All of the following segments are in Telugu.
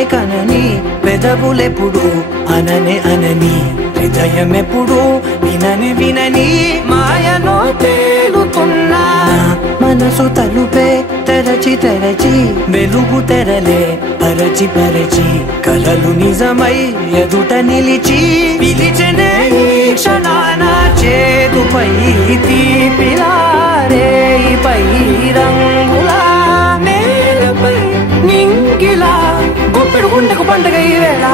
కననే కనని పెదవులెప్పుడు అననే అనని హృదయమెప్పుడు వినని వినని మాయలో తేలుతున్నా మనసు తలుపే తెరచి తెరచి వెలుగు తెరలే పరచి పరచి కలలు నిజమై ఎదుట నిలిచి పిలిచెనే ఈ క్షణాన చేదుపై తీపిలారేపై రంగులా నేలపై నింగిలా గుప్పెడు గుండెకు పండుగ ఈ వేళ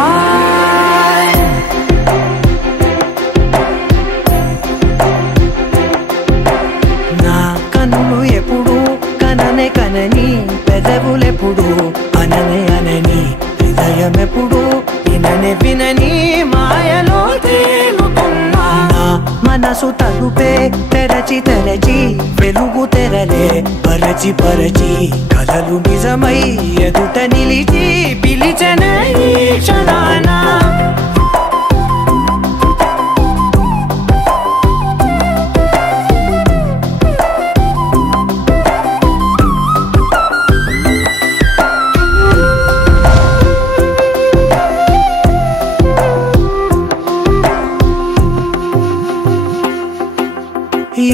నా కన్నులు ఎప్పుడు కననే కనని పెదవులెప్పుడు అననే అనని హృదయమెప్పుడు విననే వినని మాయలో తేలుతున్నా మనసు తలుపే తెరచి తెరచి వెలుగు తెరలే పరచి పరచి కలలు నిజమై ఎదుట నిలిచి పిలిచెనే ఈ క్షణాన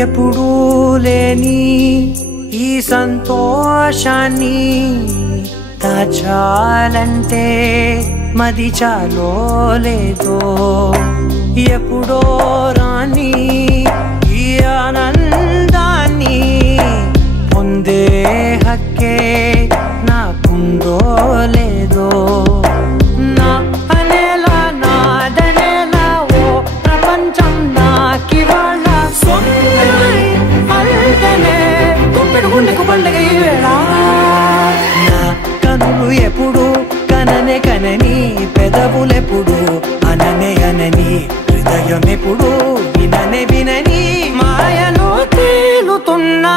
ఎప్పుడూ లేని ఈ సంతోషాన్ని దాచాలంటే మది చాలో లేదో ఎప్పుడో రాని ఈ ఆనందాన్ని పొందే హక్కే నాకుందో లేదో నా అనేలా నాదనేలా ఓ ప్రపంచం నాకివాళ్ళ గుండెకు పండుగ ఈ వేళ నా కనులు ఎప్పుడు కననే కనని పెదవులెప్పుడు అననే అనని హృదయమెప్పుడు విననే వినని మాయలో తేలుతున్నా